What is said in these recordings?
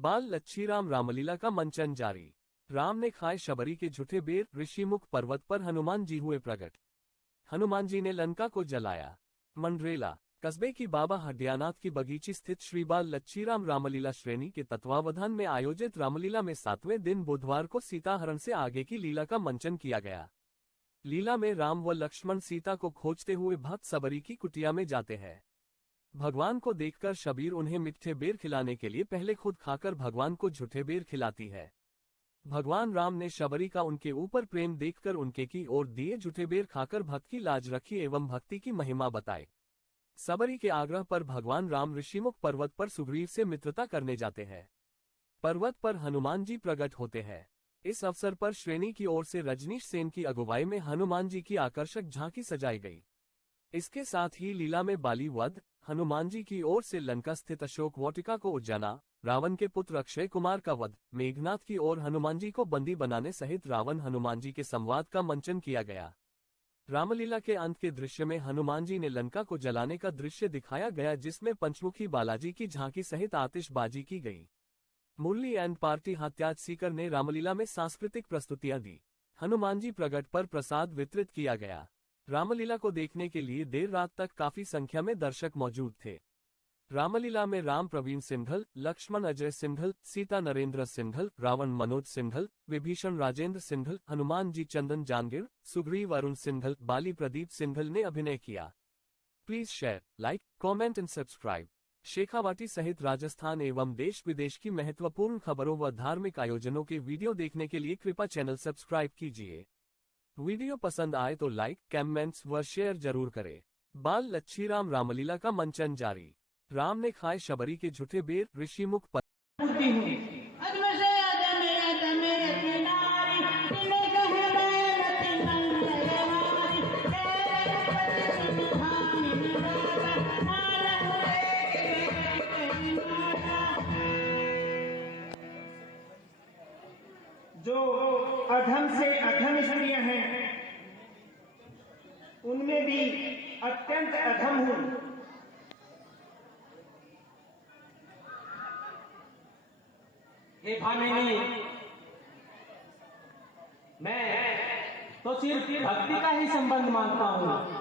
बाल लच्छीराम रामलीला का मंचन जारी। राम ने खाए शबरी के झूठे बेर, ऋषिमुख पर्वत पर हनुमान जी हुए प्रकट। हनुमान जी ने लंका को जलाया। मंडरेला कस्बे की बाबा हड्डियानाथ की बगीची स्थित श्री बाल लच्छीराम रामलीला श्रेणी के तत्वावधान में आयोजित रामलीला में 7वें दिन बुधवार को सीताहरण से आगे की लीला का मंचन किया गया। लीला में राम व लक्ष्मण सीता को खोजते हुए भक्त सबरी की कुटिया में जाते हैं। भगवान को देखकर शबीर उन्हें मीठे बेर खिलाने के लिए पहले खुद खाकर भगवान को झूठे बेर खिलाती है। भगवान राम ने शबरी का उनके ऊपर प्रेम देखकर उनके की ओर दिए झूठे बेर खाकर भक्त की लाज रखी एवं भक्ति की महिमा बताई। सबरी के आग्रह पर भगवान राम ऋषिमुख पर्वत पर सुग्रीव से मित्रता करने जाते हैं। पर्वत पर हनुमान जी प्रकट होते हैं। इस अवसर पर श्रेणी की ओर से रजनीश सेन की अगुवाई में हनुमान जी की आकर्षक झांकी सजाई गई। इसके साथ ही लीला में बाली वध, हनुमान जी की ओर से लंका स्थित अशोक वाटिका को उजाना, रावण के पुत्र अक्षय कुमार का वध, मेघनाथ की ओर हनुमान जी को बंदी बनाने सहित रावण हनुमान जी के संवाद का मंचन किया गया। रामलीला के अंत के दृश्य में हनुमान जी ने लंका को जलाने का दृश्य दिखाया गया, जिसमें पंचमुखी बालाजी की झांकी सहित आतिशबाजी की गई। मुरली एंड पार्टी हत्याज सीकर ने रामलीला में सांस्कृतिक प्रस्तुतियां दी। हनुमान जी प्रकट पर प्रसाद वितरित किया गया। रामलीला को देखने के लिए देर रात तक काफी संख्या में दर्शक मौजूद थे। रामलीला में राम प्रवीण सिंघल, लक्ष्मण अजय सिंघल, सीता नरेंद्र सिंघल, रावण मनोज सिंघल, विभीषण राजेंद्र सिंघल, हनुमान जी चंदन जानगिर, सुग्रीव अरुण सिंघल, बाली प्रदीप सिंघल ने अभिनय किया। Please share, like, comment and subscribe. Shekhawati सहित राजस्थान एवं देश विदेश की महत्वपूर्ण खबरों व धार्मिक आयोजनों के वीडियो देखने के लिए कृपया चैनल सब्सक्राइब कीजिए। वीडियो पसंद आए तो लाइक, कमेंट्स व शेयर जरूर करें। बाल लच्छीराम रामलीला का मंचन जारी। राम ने खाए शबरी के झूठे बेर, ऋषिमुख पर जो अधम से अधम स्त्रियां हैं, उनमें भी अत्यंत अधम हूं। हे भामिनी, मैं तो सिर्फ भक्ति का ही संबंध मानता हूँ।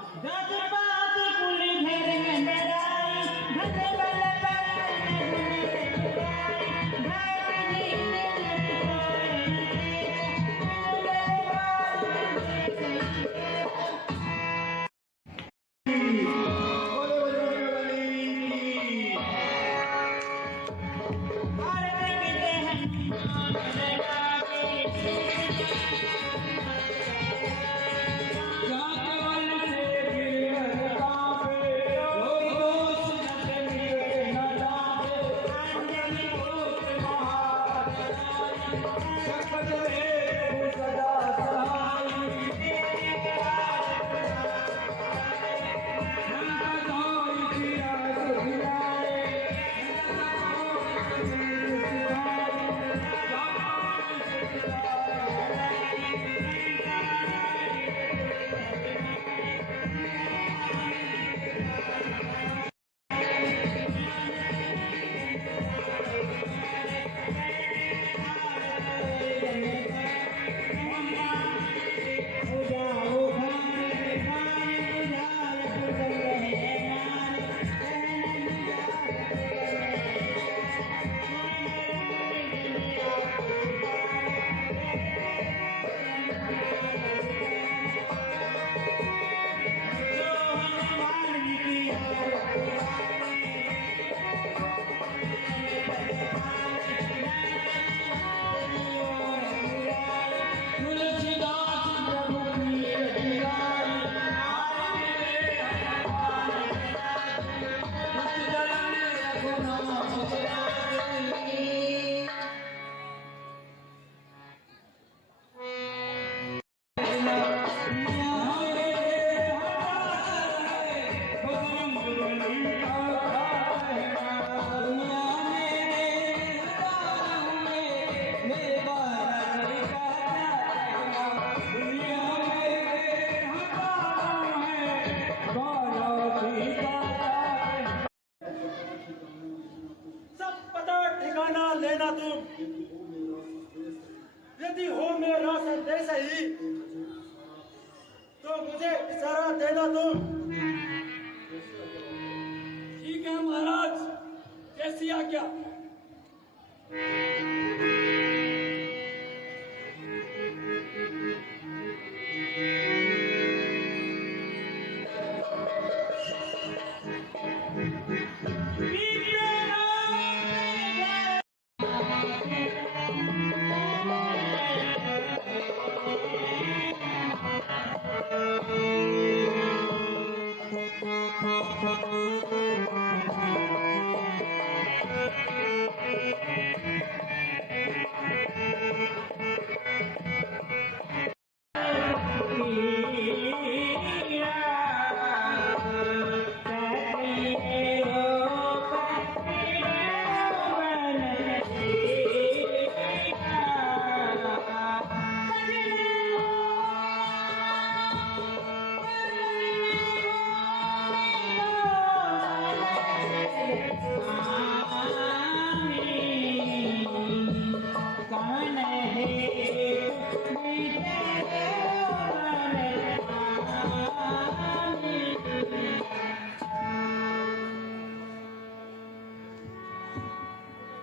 देना तुम। यदि हो मेरा संदेश ही तो मुझे इशारा देना तुम। ठीक है महाराज, कैसी आज्ञा।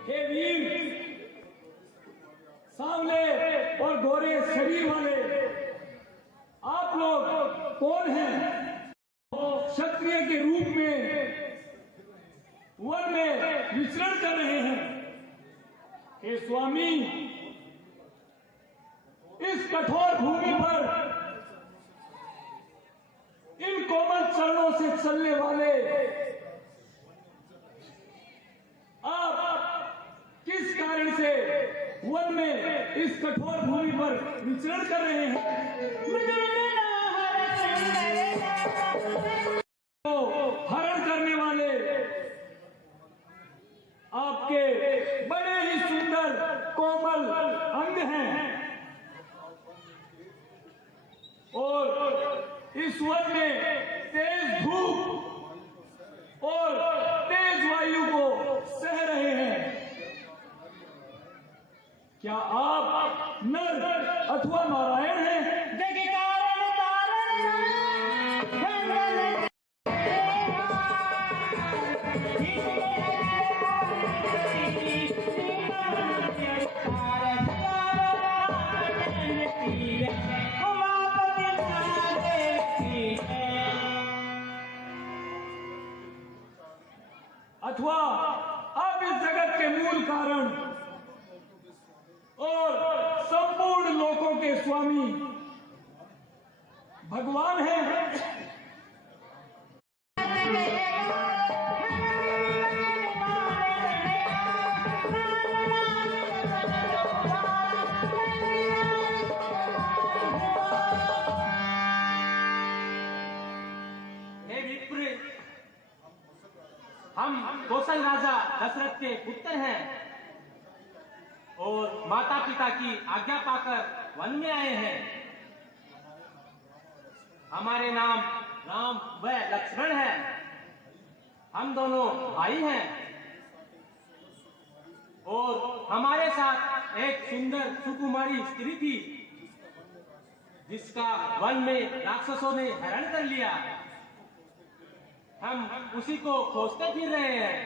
हे वीर, सांवले और गोरे शरीर वाले आप लोग कौन हैं? क्षत्रिय के रूप में वन में विचरण कर रहे हैं। हे स्वामी, इस कठोर भूमि पर इन कोमल चरणों से चलने वाले आप किस कारण से वन में इस कठोर भूमि पर विचरण कर रहे हैं? तो हरण करने वाले आपके बड़े ही सुंदर कोमल अंग हैं और इस वन में तेज धूप और तेज वायु को सह रहे हैं। क्या आप नर अथवा नारायण हैं? अथवा आप इस जगत के मूल कारण और संपूर्ण लोकों के स्वामी भगवान हैं। हे विप्र, हम कौशल राजा दशरथ के पुत्र हैं और माता पिता की आज्ञा पाकर वन में आए हैं। हमारे नाम राम व लक्ष्मण है। हम दोनों भाई हैं और हमारे साथ एक सुंदर सुकुमारी स्त्री थी जिसका वन में राक्षसों ने हरण कर लिया। हम उसी को खोजते फिर रहे हैं।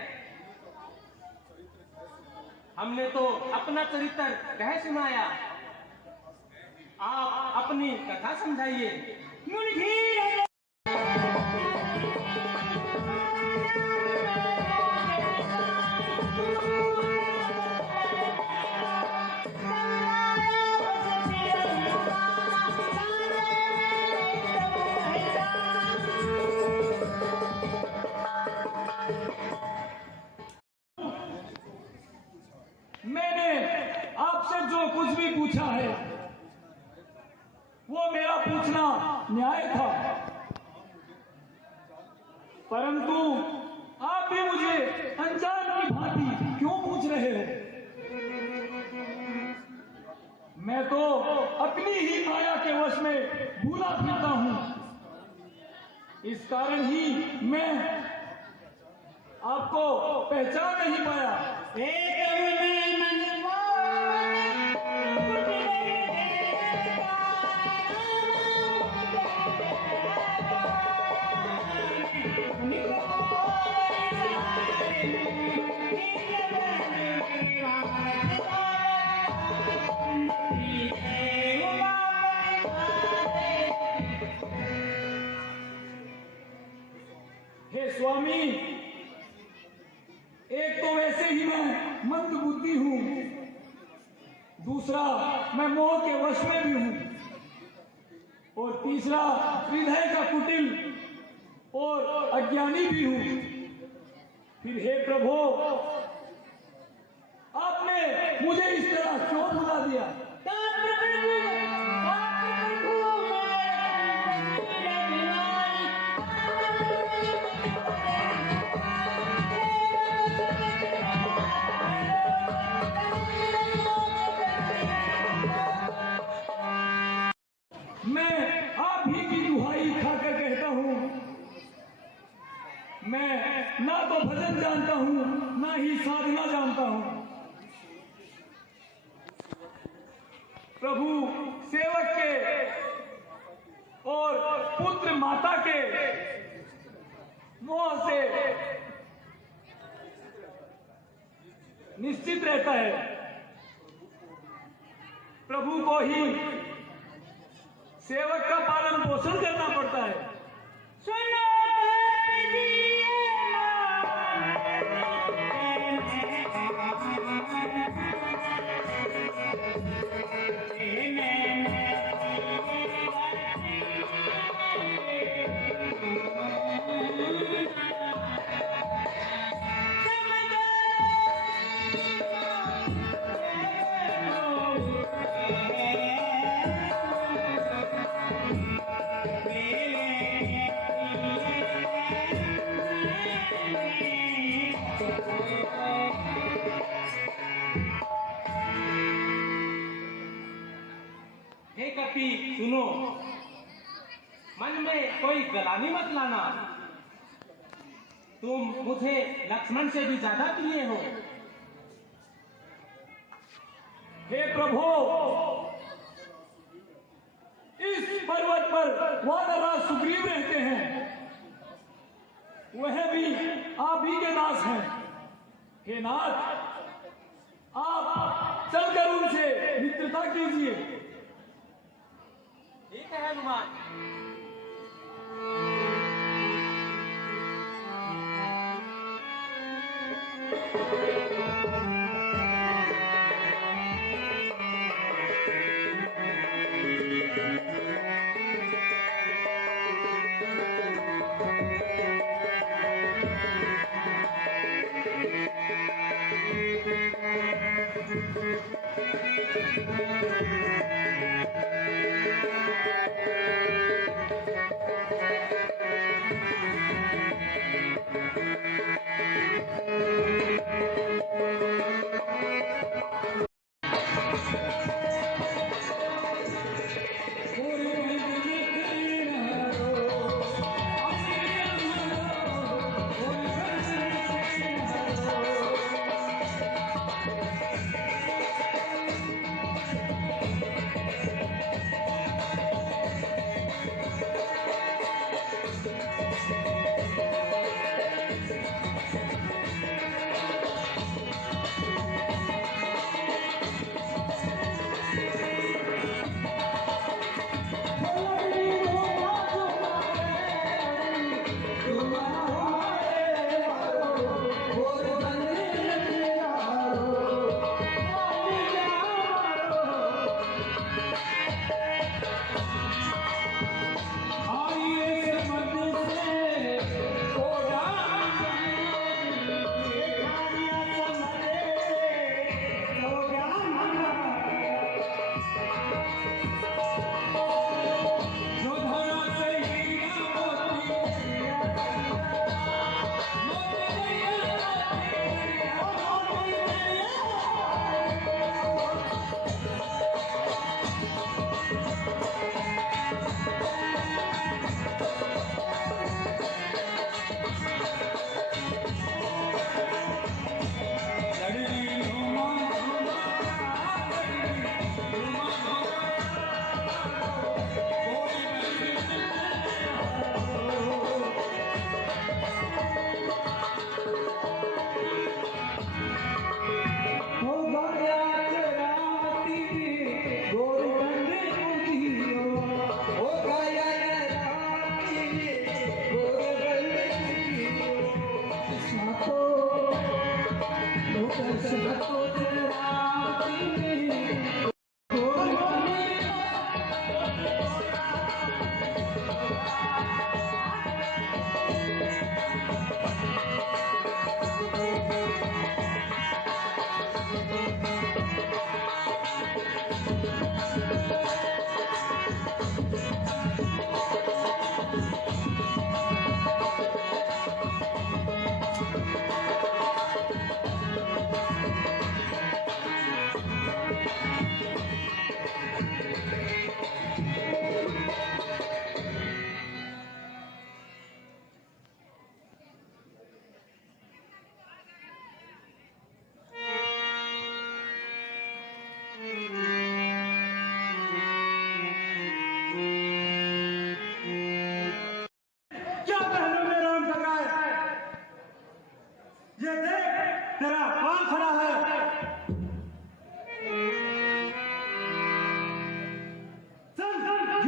हमने तो अपना चरित्र कह सुनाया, आप अपनी कथा समझाइए। मैंने आपसे जो कुछ भी पूछा है वो मेरा पूछना न्याय था, परंतु आप भी मुझे अनजान की भांति क्यों पूछ रहे हो? मैं तो अपनी ही माया के वश में भूला फिरता हूं। इस कारण ही मैं आपको पहचान नहीं पाया। एक दूसरा, मैं मोह के वश में भी हूं, और तीसरा, हृदय का कुटिल और अज्ञानी भी हूं। फिर हे प्रभु, आपने मुझे इस तरह क्यों बुला दिया? मैं आप ही की दुहाई खाकर कहता हूं, मैं ना तो भजन जानता हूं, ना ही साधना जानता हूं। प्रभु, सेवक के और पुत्र माता के मोह से निश्चित रहता है। प्रभु को ही सेवक का पालन पोषण करना पड़ता है। हे कपि सुनो, मन में कोई गलानी मत लाना। तुम मुझे लक्ष्मण से भी ज्यादा प्रिय हो। हे प्रभु, इस पर्वत पर वानरराज सुग्रीव रहते हैं, वह भी आप ही के दास हैं। हे नाथ, आप चलकर उनसे मित्रता कीजिए। ठीक है हनुमान।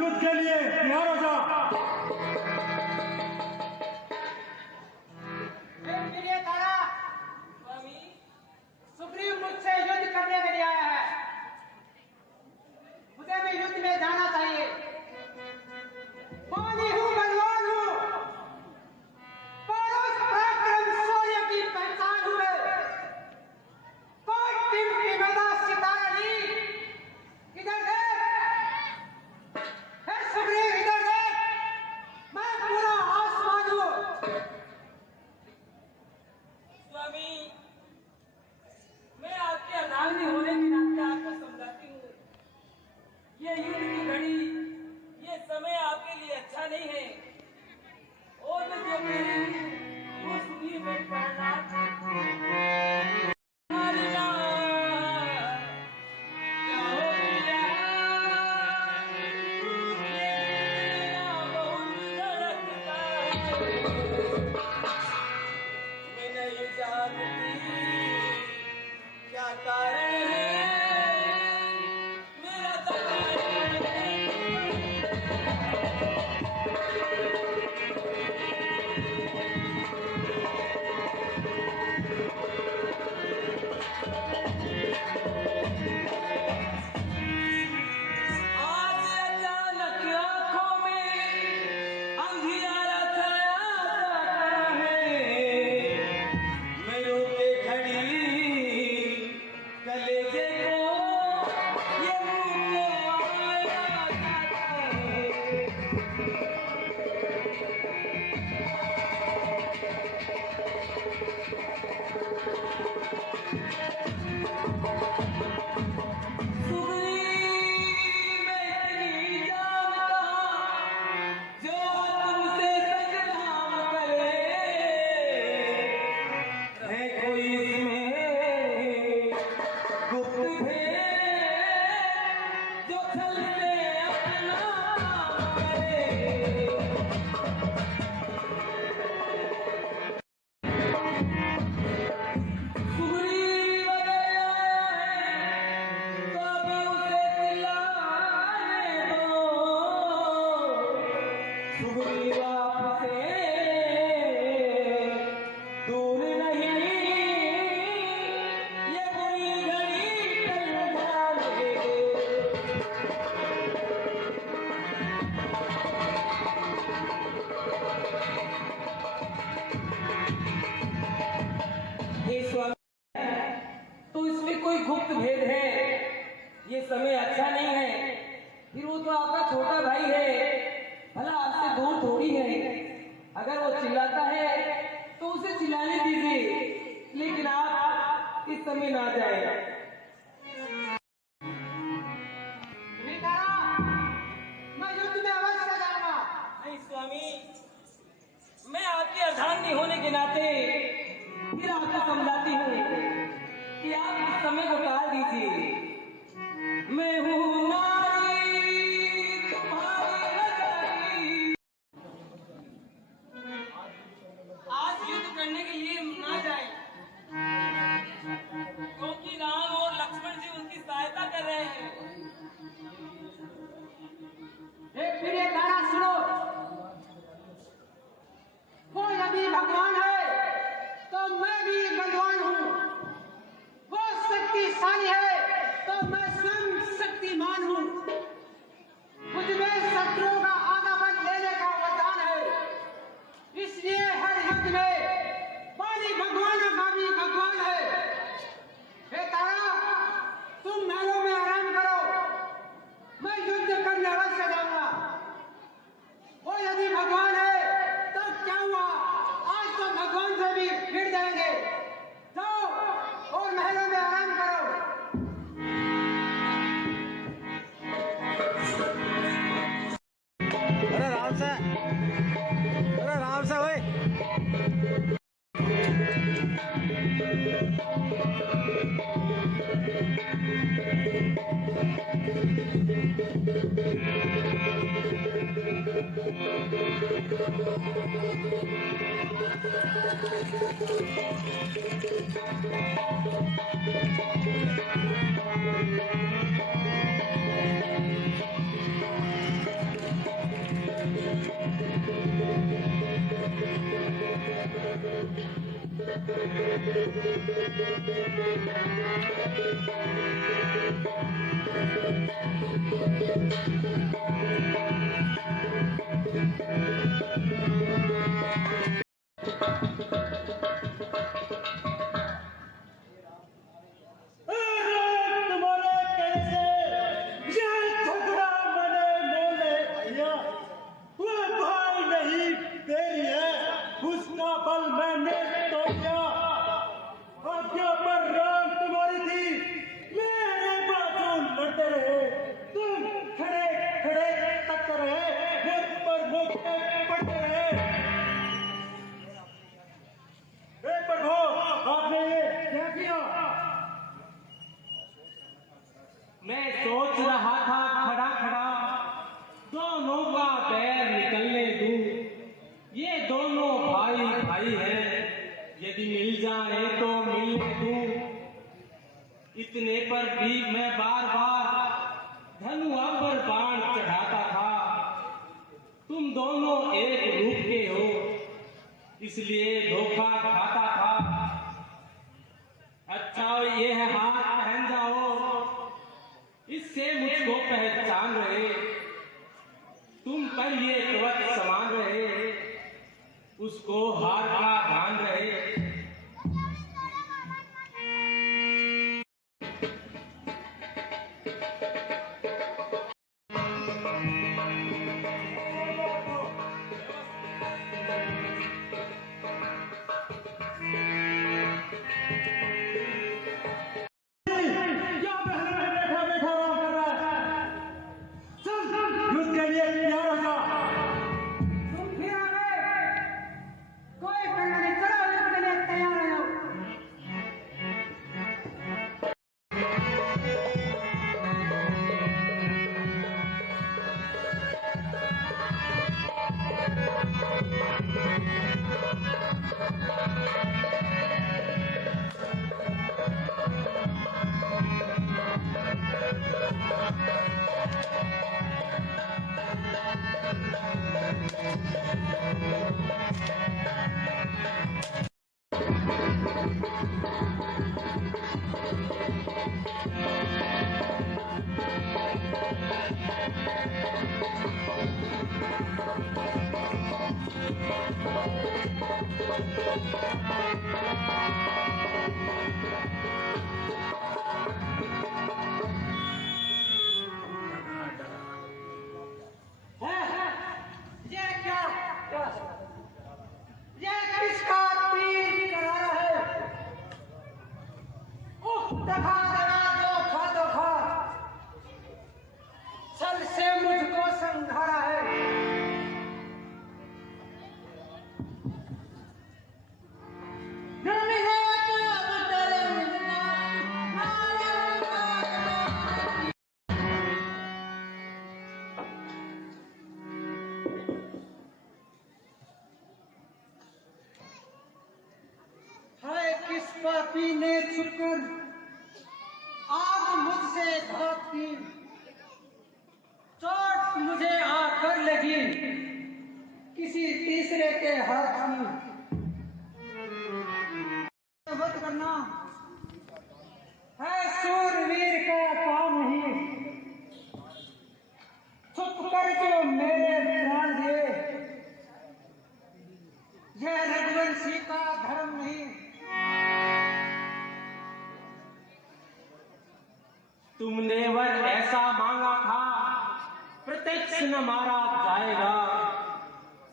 युद्ध के लिए तैयार हो जा। प्रिय तारा, स्वामी, सुग्रीव मुझसे युद्ध करने के लिए आया है। मुझे भी युद्ध में जाना चाहिए। पानी हूँ, बलवान हूँ, परोस पराक्रम शौर्य की पहचान हूँ मैं। कोई टिमटिमाता सितारा नहीं, इधर देख। हे सुग्रीव, इधर देख, मैं पूरा आसमान हूँ। स्वामी, मैं आपके अर्धांगिनी होने के नाते आपको समझाती हूँ। ये युद्ध की घड़ी, ये समय आपके लिए अच्छा नहीं है। और जो मेरी उस वीर में प्राणनाथ हमारी जान, जाओ पिया, ये मेरा बहुत धड़कता है। मैं नहीं जानती क्या कारण है, मेरा आज अचानक आंखों में अंधियारा छाया जाता है। मैं रोके खड़ी कलेजे को ये मुंह को आया जाता है। सुग्रीव मैं इतनी जान कहाँ, जो तुमसे संग्राम करे। है कोई इसमें गुप्त भेद, जो छल से अपना काम करे। सुग्रीव अगर आया है तो अभी उसे चिल्लाने दो। सुग्रीव आपसे दूर नहीं, ये बुरी घड़ी टल जाने दो। हे स्वामी, तो इसमें कोई गुप्त भेद है। ये समय अच्छा नहीं है। फिर वो तो आपका छोटा भाई है, भला आपसे दूर थोड़ी है। अगर वो चिल्लाता है तो उसे चिल्लाने दीजिए, लेकिन आप इस समय ना जाए। तारा, मैं युद्ध में अवश्य जाऊंगा। नहीं स्वामी, मैं आपकी अर्धांगिनी होने के नाते फिर आपको समझाती हूँ कि आप इस समय को टाल दीजिए। मैं हूँ नारी तुम्हारी नजारी। आज युद्ध करने के लिए ना जाए, क्योंकि राम और लक्ष्मण जी उनकी सहायता कर रहे हैं। हे प्रिय तारा, सुनो। वो यदि भगवान है तो मैं भी बलवान हूँ। वो शक्तिशाली है तो मैं स्वयं शक्तिमान हूँ। मुझ में शत्रुओं का आधा बल लेने का वरदान है। इसलिए हर युद्ध में बाली भगवान का भी भगवान है। हे तारा, तुम महलों में आराम करो, मैं युद्ध करने अवश्य जाऊंगा। वो यदि भगवान है तो क्या हुआ, आज तो भगवान से भी भिड़ जाएंगे। जाओ और महलों में आराम करो। अरे राम से भाई। तुम्हारे कैसे ये झगड़ा मैंने मोले भैया, वो भाई नहीं तेरी है, उसका बल मैंने तोड़ा। आज्ञा पर राम तुम्हारी थी, मेरे बाजू लड़ते रहे, तुम खड़े खड़े तक रहे, मुझ पर मुझे पड़ते रहे। प्रभु, आपने ये क्या किया? मैं सोच रहा था खड़ा खड़ा दोनों का पैर निकलने दूं। ये दोनों भाई भाई हैं, यदि मिल जाए तो मिलने दूं। इतने पर भी मैं बार बार धनुआ पर बाण चढ़ाता था। तुम दोनों एक रूप के हो, इसलिए धोखा खाता था। अच्छा ये है हाथ पहन जाओ, इससे मुझको पहचान रहे। तुम पर ये कवच समान रहे, उसको हार का ध्यान रहे। क्या बहन में बैठा बैठा आराम कर रहा है? चल युद्ध के लिए तैयार हो जा। तुम फिर आ गए। कोई करना नहीं, चलो युद्ध के लिए तैयार हो जाओ। ये क्या? ये किसका तीर करारा है? उफ, दफा दफा छल से मुझको संघारा है। हाय किस पापी ने छुपकर आग मुझसे घात की, चोट मुझे आकर लगी किसी तीसरे के हाथ की। वध करना है सूरवीर का काम नहीं, छुप कर जो मेरे प्राण दिए, यह रघुवंशी का धर्म नहीं। तुमने वर ऐसा मांगा था, प्रत्यक्ष न मारा जाएगा।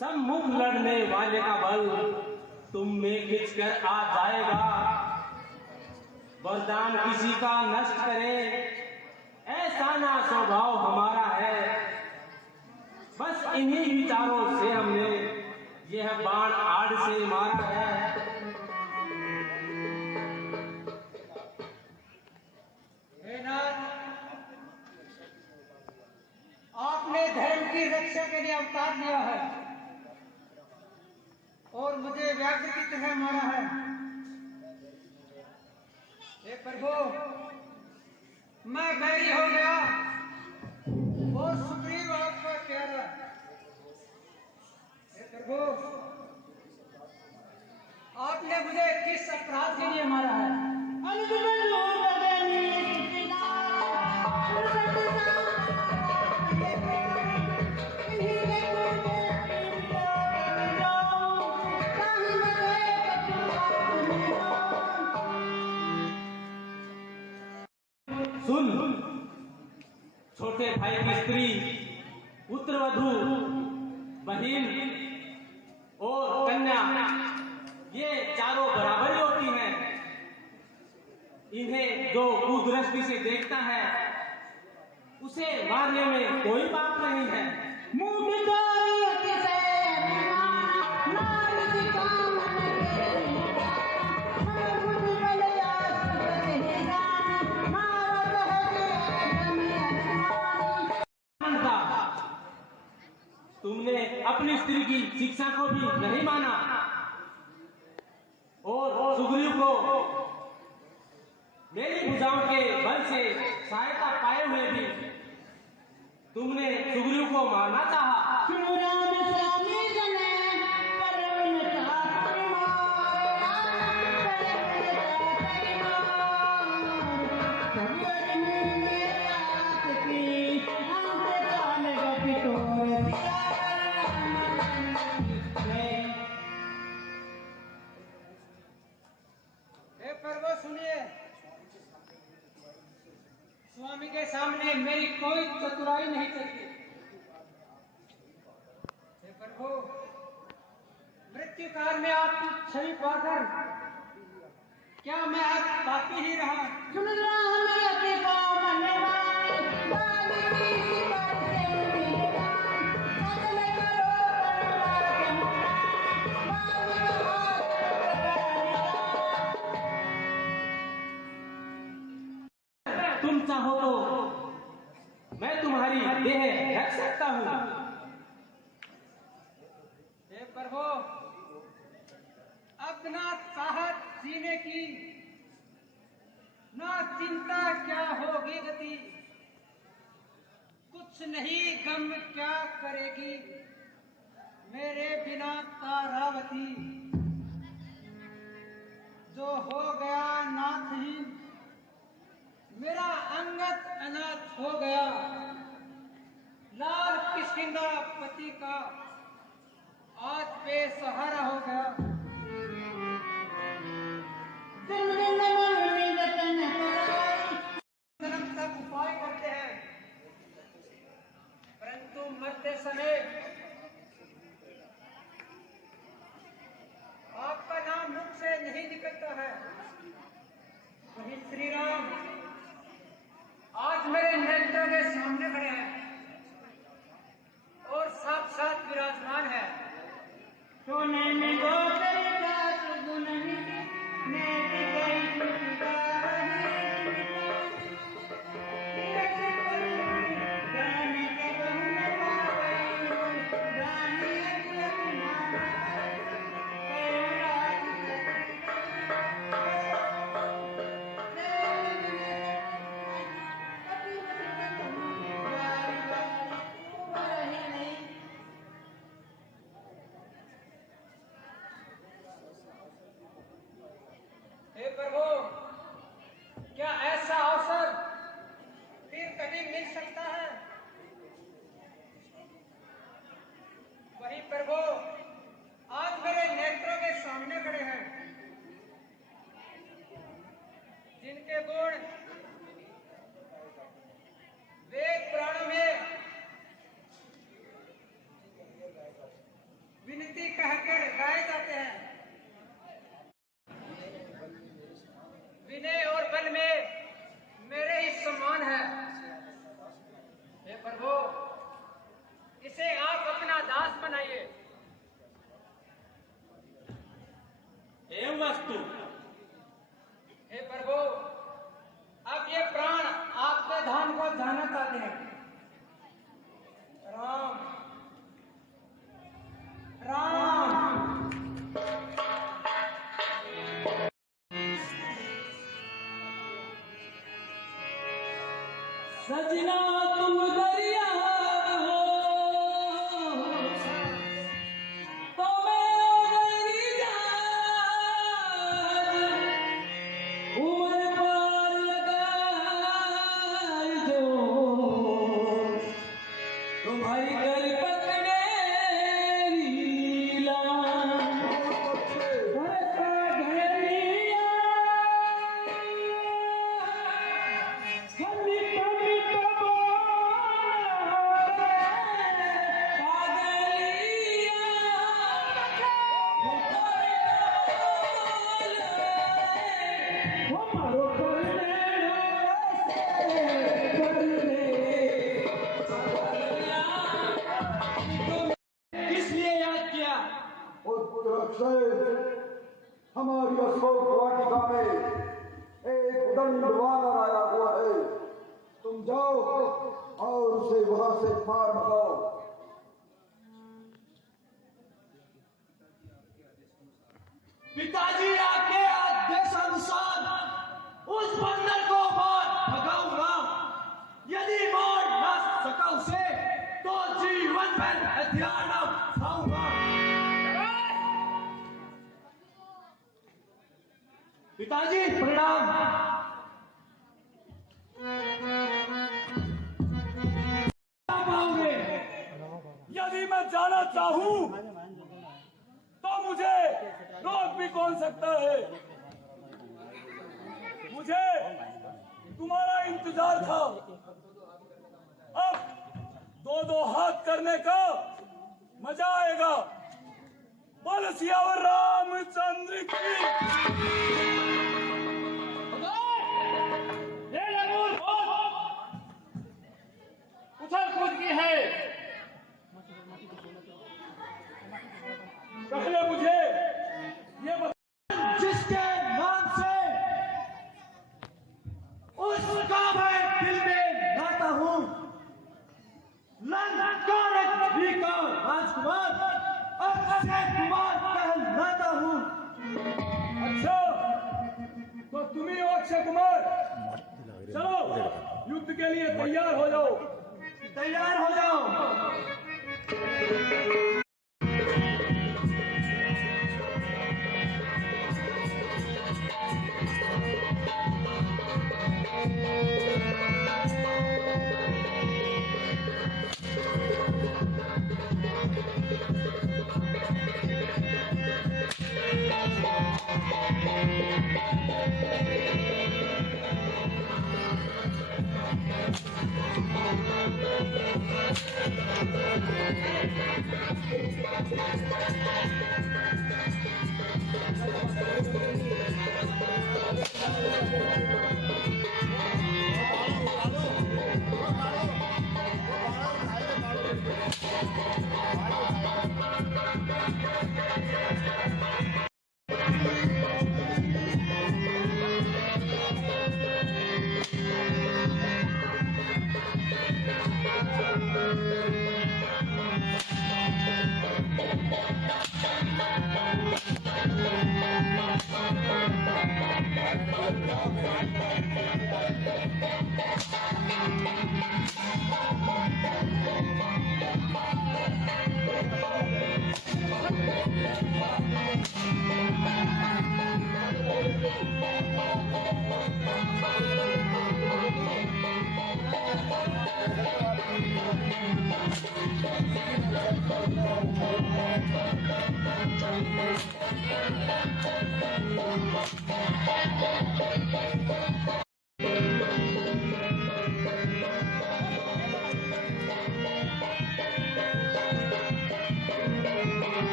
सम्मुख लड़ने वाले का बल तुम में खिंच कर आ जाएगा। वरदान किसी का नष्ट करे, ऐसा ना स्वभाव हमारा है। बस इन्हीं विचारों से हमने यह बाण आड़ से मारा है। हे नाथ, आपने धर्म की रक्षा के लिए अवतार लिया है और मुझे व्याघ्र की तरह मारा है। हे प्रभु, मैं बैरी हो गया और सुग्रीव आपका प्यारा। हे प्रभु, आपने मुझे किस अपराध के सुन, छोटे भाई की स्त्री, पुत्रवधू, बहन और कन्या, ये चारों बराबर ही होती हैं। इन्हें जो कुदृष्टि से देखता है उसे मारने में कोई पाप नहीं है। तुमने अपनी स्त्री की शिक्षा को भी नहीं माना और सुग्रीव को मेरी भुजाओं के बल से सहायता पाए हुए भी तुमने सुग्रीव को मारना चाहा। सुनिए, स्वामी के सामने मेरी कोई चतुराई नहीं चलती। हे प्रभु, मृत्यु काल में आपकी छवि पाकर क्या मैं अब बाकी ही रहा? तुम चाहो तो मैं तुम्हारी देह रख सकता हूँ। हे प्रभु, अब ना चाहत जीने की, ना चिंता क्या होगी गति, कुछ नहीं गम क्या करेगी मेरे बिना तारावती। जो हो गया नाथहीन, मेरा अंगत अनाथ हो गया, लाल किष्किंधा पति का आज बेसहारा हो गया। जन्म तक उपाय करते हैं, परंतु मरते समय आपका नाम मुख से नहीं निकलता है। वही श्री राम आज मेरे नेत्रों के सामने खड़े हैं और साक्षात विराजमान है। हे प्रभु, क्या ऐसा अवसर फिर कभी मिल सकता है? वही प्रभु आज मेरे नेत्रों के सामने खड़े हैं, जिनके गुण वेद पुराणों में विनती कहकर गाए जाते हैं। विनय और बल में मेरे ही समान है। हे प्रभु, इसे आप अपना दास बनाइए। एवं वस्तु। हे प्रभु, अब ये प्राण आपके धाम को जाना चाहते हैं। राम राम। सजना तुम दरिया हो तो मैं उगरी जान, उमर पार लगाई दो तुम्हारी कर पकड़े रीला। हम अक्षय, हमारी अशोक वाटिका में एक उदंड वानर आया हुआ है। तुम जाओ और उसे वहां से मार भगाओ। पिताजी, आपके आदेशानुसार उस बंदर को मार भगाऊंगा। यदि मार न सका उसे तो जीवन भर हथियार न उठाऊंगा। पिताजी प्रणाम। यदि मैं जाना चाहूं तो मुझे रोक भी कौन सकता है? मुझे तुम्हारा इंतजार था। अब दो दो हाथ करने का मजा आएगा। बोल सियावर रामचंद्र की। उछल कूद की है। पहले मुझे ये जिसके नाम से उसका मैं दिल में लाता हूँ, लंकारक भी का राजकुमार अक्षय कुमार कहलाता हूँ। अच्छा, तो तुम ही हो अक्षय कुमार। चलो युद्ध के लिए तैयार हो जाओ। तैयार हो जाओ।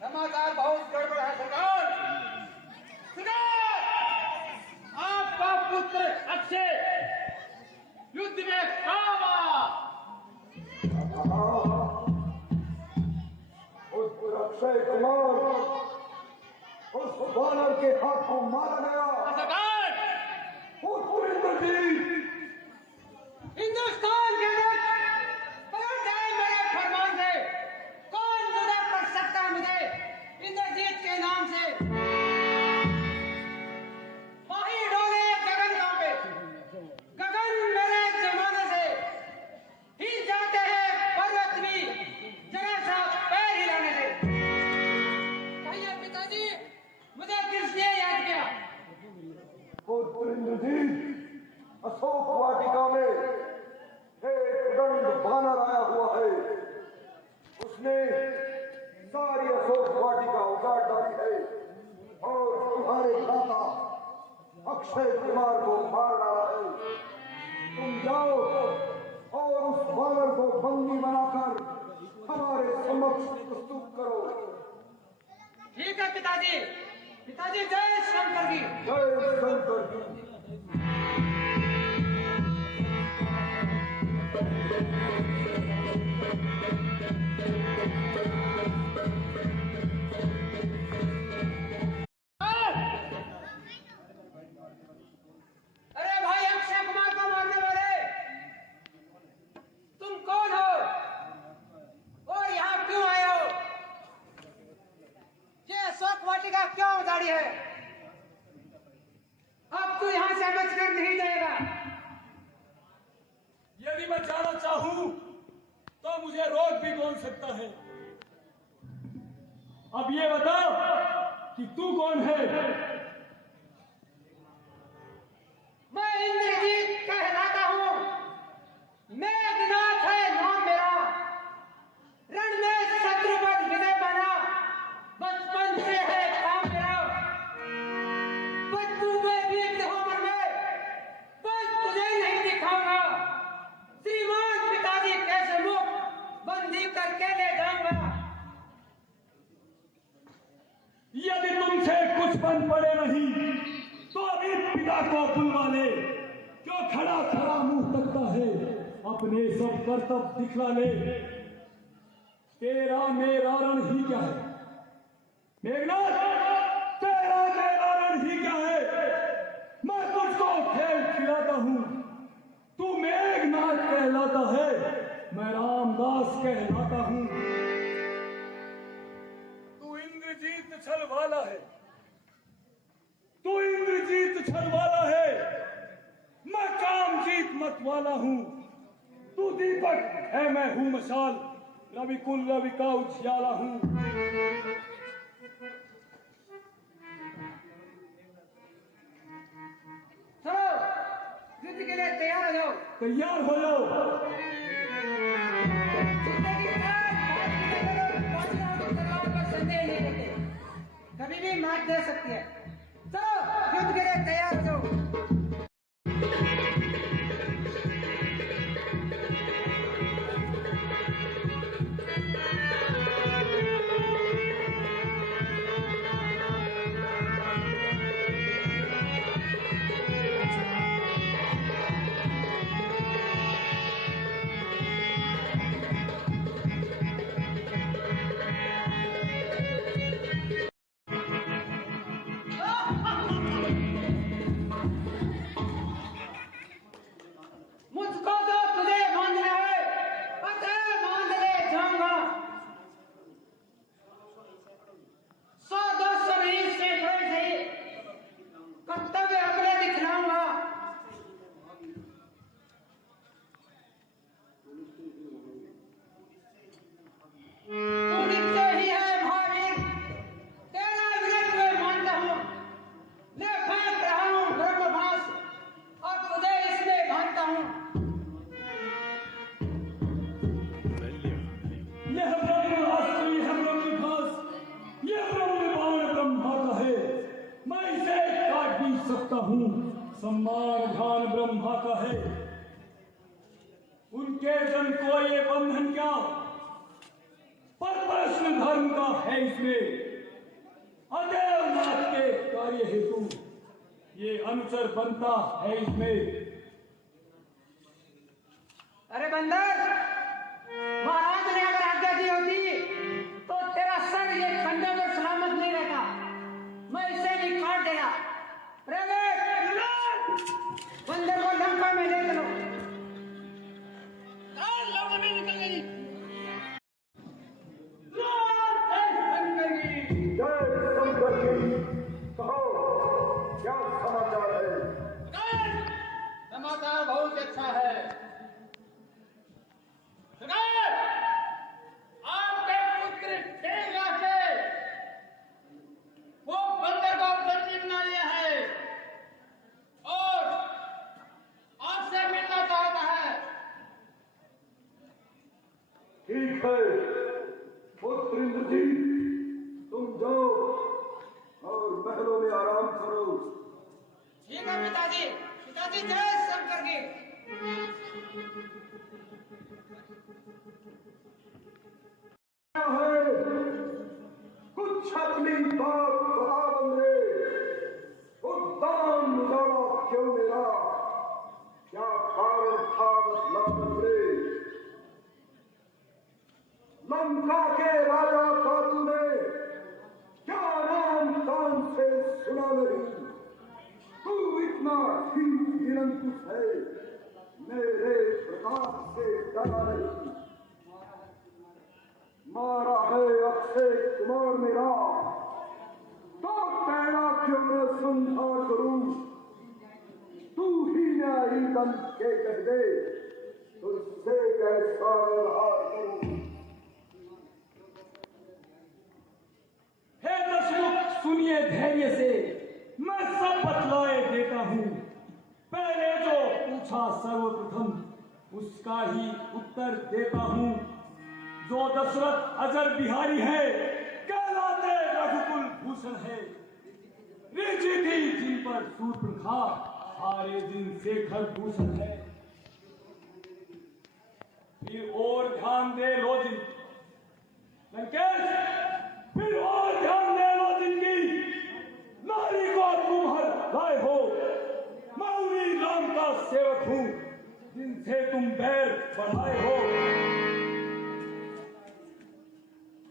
समाचार बहुत गड़बड़ है सरकार। आपका पुत्र अक्षय युद्ध में कावा। उस अक्षय कुमार उस वानर के हाथों मारा गया। सरकार, हिंदुस्तान के लोग बदल जाए मेरे फरमान से। कौन जुदा कर सकता है मुझे? इंद्र उदंड बानर आया हुआ है, उसने सारी अशोक वाटिका उजाड़ डाली है और तुम्हारे भ्राता अक्षय कुमार को मार डाला है। तुम जाओ और उस बानर को बंदी बनाकर हमारे समक्ष प्रस्तुत करो। ठीक है पिताजी। पिताजी जय शंकर की। जय शंकर की। अरे भाई अक्षय कुमार को मारने वाले, तुम कौन हो और यहाँ क्यों आए हो? ये अशोक वाटिका क्यों उजाड़ी है? अब तू यहाँ से बचकर नहीं जाएगा। यदि मैं जाना चाहूं तो मुझे रोक भी कौन सकता है? अब ये बता कि तू कौन है? मैं इंद्रजीत कहलाता हूँ। मेघनाथ है नाम मेरा। रण में शत्रु पर विजय बना बचपन से है काम मेरा। बच्चों में भी उम्र में बस तुझे नहीं दिखाऊंगा। श्रीमान पिताजी कैसे मुख बंदी करके ले जाऊंगा। यदि तुमसे कुछ बन पड़े नहीं तो अभी पिता को बुलवा ले। क्यों खड़ा खड़ा मुंह तकता है? अपने सब कर्तव्य दिखला ले। तेरा मेरा रण ही क्या है? मेघनाथ, तेरा मेरा रण ही क्या है? मैं तुझको खेल खिलाता हूं, तू मेघनाथ कहलाता है, मैं रामदास कहलाता हूं। तू इंद्रजीत छल वाला है, तू इंद्रजीत छल वाला है, मैं कामजीत मत वाला हूं। तू दीपक है, मैं हूं मशाल, रविकुल रवि का उजियाला हूं। चलो युद्ध के लिए तैयार हो जाओ। तैयार हो जाओ। जिंदगी पर संदेह नहीं करते, कभी भी मात दे सकती है। चलो युद्ध के लिए तैयार हो जाओ। मुझको तो तुझे मानना है, अतः मान ले जाऊंगा। 100-200 नहीं, सैकड़ों से कर्तव्य अपने दिखलाऊंगा। तू नित्य ही है महावीर, तेरा वीरत्व मैं मानता हूँ। ले फेंक रहा हूँ ब्रह्मभास, अब तुझे इसमें भानता हूँ। यह ब्रह्मास्त्र, यह ब्रह्मभास, यह ब्रह्मबाण ब्रह्मा का है, मैं इसे काट भी सकता हूँ। सम्मान ध्यान ब्रह्मा का है, उनके जन को ये बंधन क्या, पर प्रश्न धर्म का है इसमें। अदेव नाथ के कार्य हेतु ये अनुचर बनता है इसमें। अरे बंदर, महाराज ने अगर आज्ञा दी होती तो तेरा सर ये खंडों में सलामत नहीं रहता, मैं इसे भी काट देगा। बंदर को लंका में ले चलो। लंका में निकल गई। जय शंकर की। कहो क्या समाचार है? समाचार बहुत अच्छा है। ठीक है, पुत्र इंद्रजीत, तुम जाओ और महलों में आराम करो। ठीक है पिताजी। पिताजी जय शंकर की। कुछ अपनी बात बता बंदे, उद्दाम उजाड़ा क्यों मेरा, क्या कारण था बतला बंदे। लंका के राजा का तूने क्या नाम कान से सुना नहीं, तू इतना ही निरंकुश है, मेरे प्रताप से डरा नहीं। मारा है अक्षय कुमार मेरा, तो कहना क्यों मैं संहार करूं, तू ही न्यायी बन के कह दे, तुझसे कैसा व्यवहार करूं। हे दशमुख सुनिए धैर्य से, मैं सब बतलाए देता हूँ। पहले जो पूछा सर्वप्रथम उसका ही उत्तर देता हूँ। जो दशरथ अजर बिहारी है, कहलाते रघुकुल भूषण है। ऋषि थी जिन पर शूर्पणखा, हारे जिन शेखर भूषण है। फिर और ध्यान दे लो जिन लंकेश, फिर और ध्यान दे लो जिनकी नारी को तुम हर राय हो। मैं उन्हीं राम का सेवक हूँ जिनसे तुम बैर बढ़ाए हो।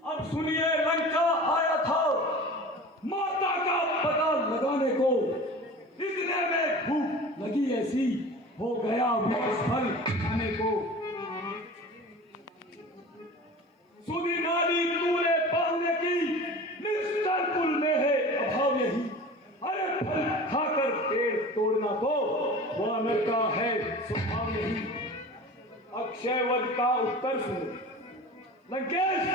अब सुनिए, लंका आया था माता का पता लगाने को, इतने में भूख लगी ऐसी, हो गया विष फल खाने को। सुनी नारी तूने पाने की, निष्ठर कुल में है अभाव यही। अरे फल खाकर पेड़ तोड़ना तो वानर का है स्वभाव यही। अक्षय वध का उत्तर सुनो लंकेश,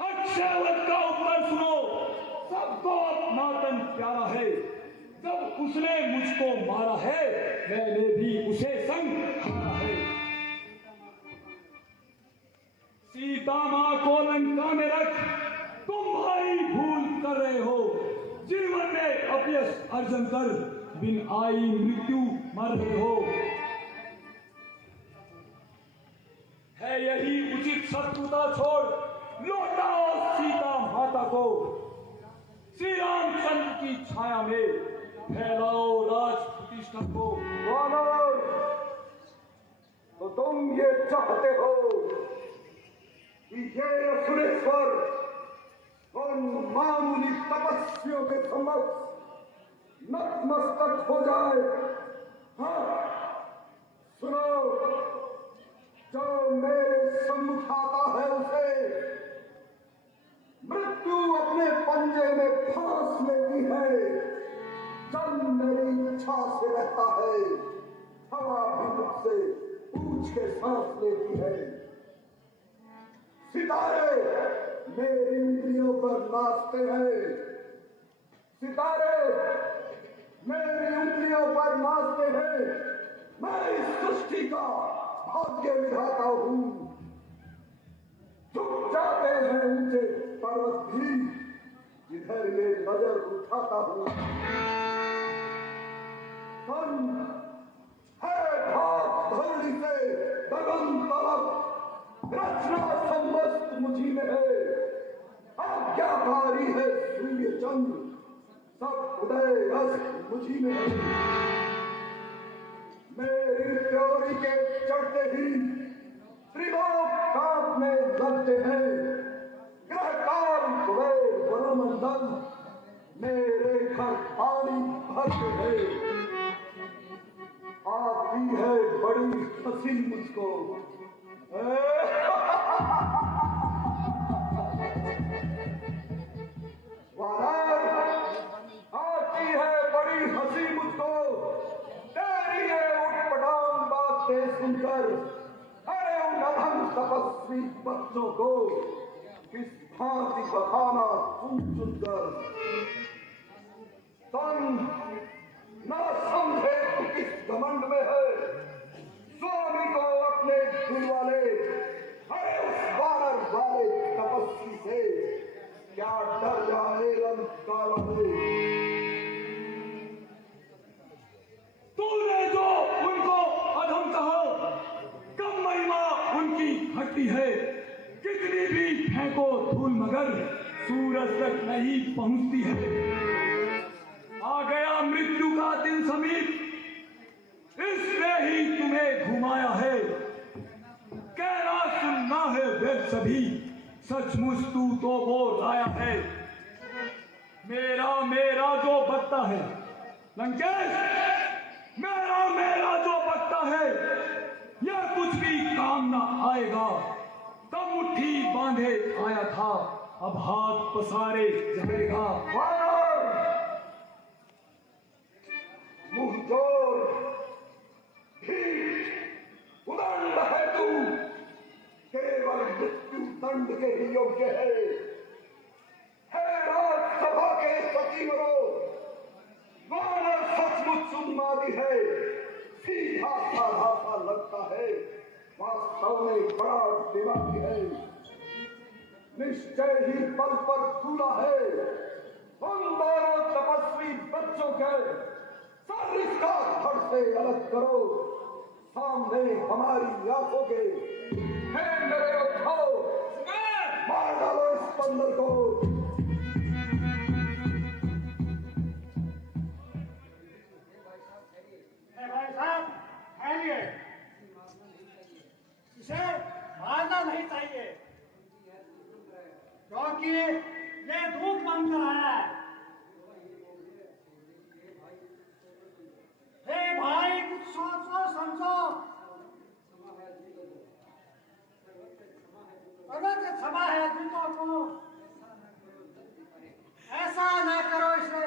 अक्षयवत का उत्तर सुनो। सबको अपना तन प्यारा है, जब उसने मुझको मारा है, मैंने भी उसे संग हारा है। सीता मां को लंका में रख तुम भाई भूल कर रहे हो। जीवन में अपयश अर्जन कर बिन आई मृत्यु मर रहे हो। है यही उचित शत्रुता छोड़ लौटाओ सीता माता को। श्री रामचंद्र की छाया में फैलाओ राज प्रतिष्ठा को। वानर, तो तुम ये चाहते हो कि ये असुरेश्वर उन मामूली तपस्वियों के समक्ष नतमस्तक हो जाए। हाँ सुनो, जो मेरे सम्मुख आता है उसे मृत्यु अपने पंजे में फांस लेती है, जन्म मेरी इच्छा से रहता है, हवा भी मुझसे पूछ के सांस लेती है। सितारे मेरी उंगलियों पर नाचते हैं, सितारे मेरी उंगलियों पर नाचते हैं। मैं इस सृष्टि का भाग्य विधाता हूँ। झुक जाते हैं ऊंचे पर्वत भी, जिधर ये नजर उठाता हूँ। सन है भाग धरणी से गगन तलक, रचना समस्त मुझी में है। आज्ञाकारी है सूर्य चंद्र, सब उदय अस्त मुझी में है। मेरी त्योरी के चढ़ते ही त्रिलोक कांपने लगते हैं। ग्रहकाल कुबेर वरुणमंडल मेरे घर पानी भरते हैं। आती है बड़ी हंसी मुझको, वानर, आती है बड़ी हंसी मुझको तेरी ये उटपटांग बातें सुनकर। अरे उन अधम तपस्वी बच्चों को किस भांति बखाना सुन सुनकर। तुम न समझे कि किस घमंड में है, स्वामी को अपने दिल वाले। अरे उस डर जाए लंका वाले। तूने जो उनको अधम कहा, कम महिमा उनकी घटती है। कितनी भी फेंको धूल मगर सूरज तक नहीं पहुंचती है। आ गया मृत्यु का दिन समीप, इसने ही तुम्हें घुमाया है। कहना सुनना है वेद सभी, सचमुच तू तो वो लाया है। मेरा मेरा जो बकता है लंकेश, मेरा जो बकता है, यह कुछ भी काम ना आएगा। तब मुट्ठी बांधे आया था, अब हाथ पसारे जाएगा। मुंह जोर, उदंड है तू, केवल मृत्यु दंड के ही योग्य है। राज्यसभा के सचिवरों, वानर सचमुच उन्मादी है। सीधा साधा सा लगता है, वास्तव में बड़ा दिमागी है। निश्चय ही पल पर खुला है। उन दोनों तपस्वी बच्चों के सर इसका धड़ से अलग करो। सामने हमारी आंखों के है मेरे योद्धाओं, मार डालो इस बंदर को। भाई साहब फैलिए, इसे मारना नहीं चाहिए क्योंकि ये धूप मंगल है। हे भाई कुछ सोचो समझो, अगर क्षमा है दूतों को, ऐसा ना करो इसे।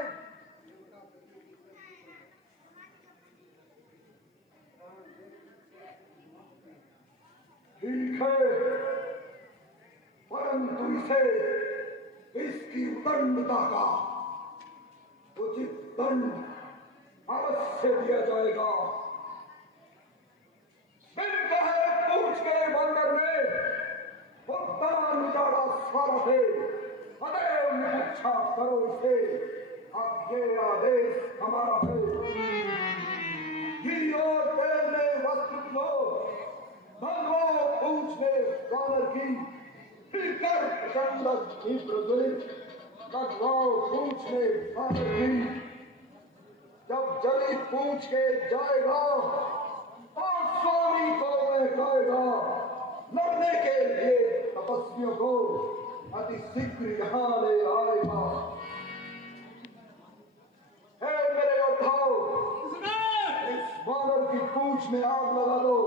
ठीक है, परंतु इसे इसकी दंडता का उचित दंड अवश्य दिया जाएगा। बिन कहे पूछ के बंदर ने उत्तरान उजाड़ा सारा थे। अतएव निरीक्षा करो इसे, अब ये आदेश हमारा है। घी और तेल में वस्त्र लो, धनवा पूछने वानर की, फिर चंदक की प्रज्वलित कटवाओ पूछने वानर की। जब जली पूछ के जाएगा और स्वामी को बहकाएगा, लड़ने के लिए तपस्वियों को अति शीघ्र यहाँ ले आएगा। हे मेरे योद्धाओ, इस वानर की पूछ में आग लगा दो।